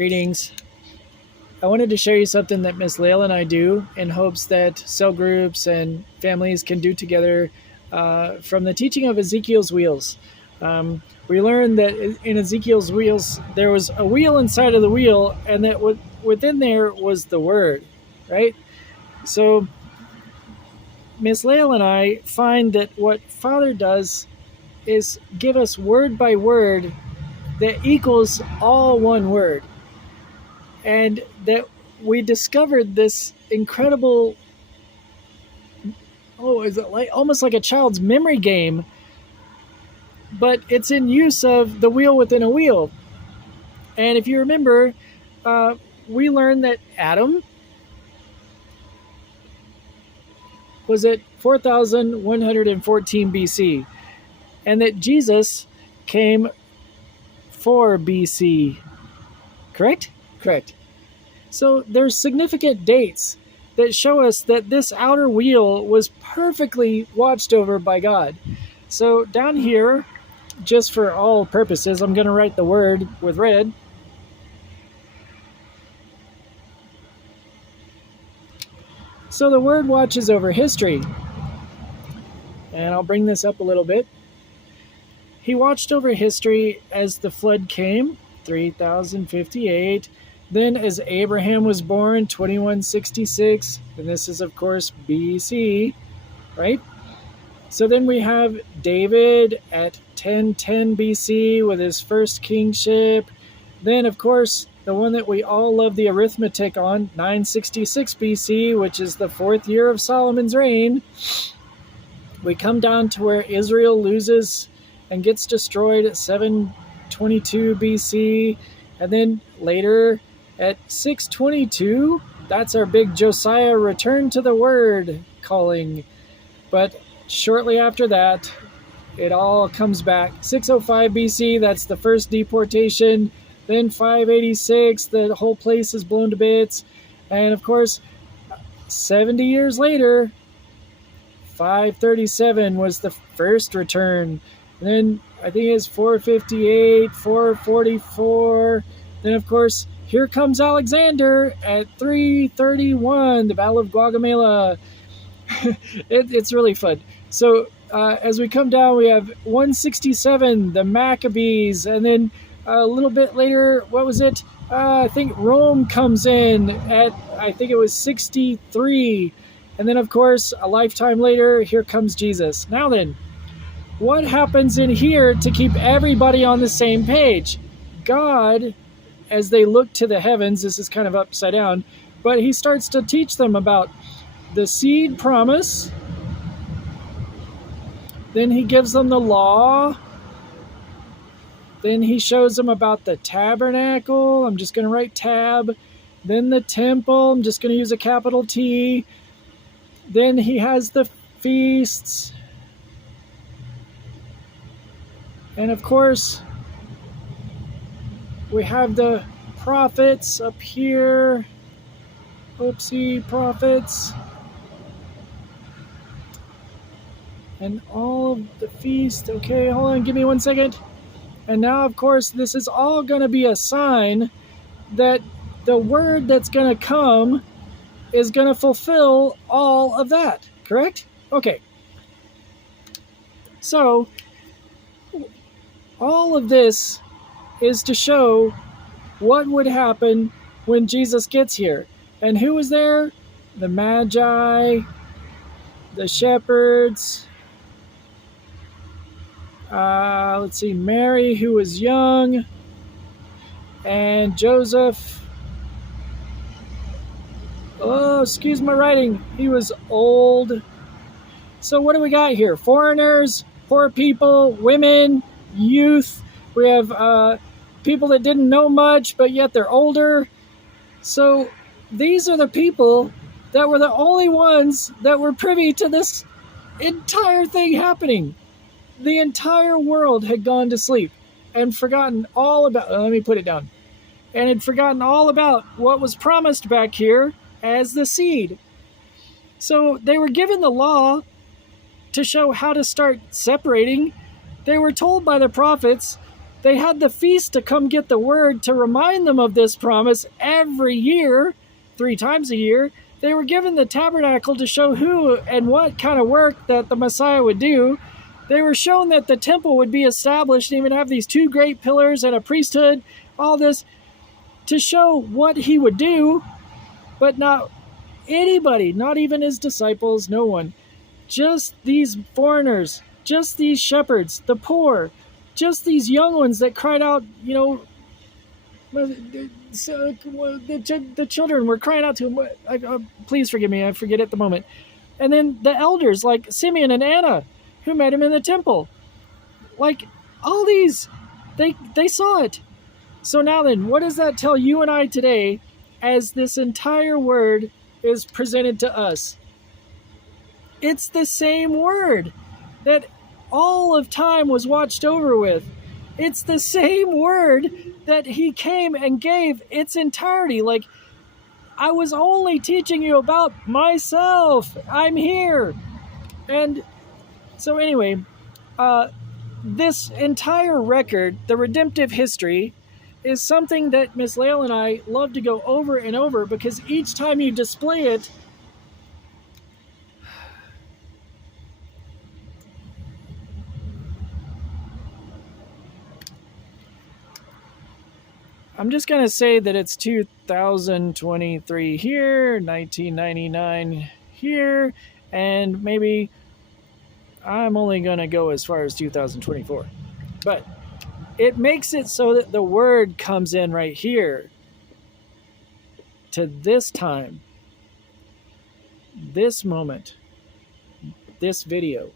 Greetings. I wanted to show you something that Miss Layla and I do in hopes that cell groups and families can do together from the teaching of Ezekiel's wheels. We learned that in Ezekiel's wheels, there was a wheel inside of the wheel, and that within there was the word, right? So Miss Layla and I find that what Father does is give us word by word that equals all one word. And that we discovered this incredible, is it like almost like a child's memory game, but it's in use of the wheel within a wheel. And if you remember, we learned that Adam was at 4,114 BC, and that Jesus came 4 BC. Correct? Correct. So there's significant dates that show us that this outer wheel was perfectly watched over by God. So down here, just for all purposes, I'm going to write the word with red. So the word watches over history. And I'll bring this up a little bit. He watched over history as the flood came, 3058. Then as Abraham was born, 2166, and this is of course BC, right? So then we have David at 1010 BC with his first kingship. Then of course the one that we all love the arithmetic on, 966 BC, which is the 4th year of Solomon's reign. We come down to where Israel loses and gets destroyed at 722 BC, and then later at 622, that's our big Josiah return to the word calling. But shortly after that, it all comes back. 605 BC, that's the first deportation. Then 586, the whole place is blown to bits. And of course, 70 years later, 537 was the first return. And then I think it's 458, 444. Then of course, here comes Alexander at 331, the Battle of Gaugamela. It's really fun. So as we come down, we have 167, the Maccabees, and then a little bit later, what was it? I think Rome comes in at, I think it was 63. And then, of course, a lifetime later, here comes Jesus. Now then, what happens in here to keep everybody on the same page? God, as they look to the heavens, this is kind of upside down, but he starts to teach them about the seed promise. Then he gives them the law. Then he shows them about the tabernacle. I'm just going to write tab. Then the temple. I'm just going to use a capital T. Then he has the feasts. And of course, we have the prophets up here. Oopsie, prophets. And all of the feast. Okay, hold on, give me 1 second. And now, of course, this is all going to be a sign that the word that's going to come is going to fulfill all of that. Correct? Okay. So, all of this is to show what would happen when Jesus gets here. And who was there? The Magi, the shepherds, let's see, Mary, who was young, and Joseph. Oh, excuse my writing. He was old. So what do we got here? Foreigners, poor people, women, youth. We have people that didn't know much, but yet they're older. So these are the people that were the only ones that were privy to this entire thing happening. The entire world had gone to sleep and forgotten all about, let me put it down, and had forgotten all about what was promised back here as the seed. So they were given the law to show how to start separating. They were told by the prophets They had the feast to come get the word to remind them of this promise every year, 3 times a year. They were given the tabernacle to show who and what kind of work that the Messiah would do. They were shown that the temple would be established and even have these 2 great pillars and a priesthood, all this to show what he would do, but not anybody, not even his disciples, no one. Just these foreigners, just these shepherds, the poor, just these young ones that cried out, the children were crying out to him. Please forgive me, I forget at the moment. And then the elders like Simeon and Anna, who met him in the temple. Like all these, they saw it. So now then, what does that tell you and I today as this entire word is presented to us? It's the same word that all of time was watched over with. It's the same word that he came and gave its entirety. Like, I was only teaching you about myself. I'm here. And so anyway, this entire record, the redemptive history, is something that Miss Lael and I love to go over and over because each time you display it, I'm just going to say that it's 2023 here, 1999 here, and maybe I'm only going to go as far as 2024. But it makes it so that the word comes in right here to this time, this moment, this video.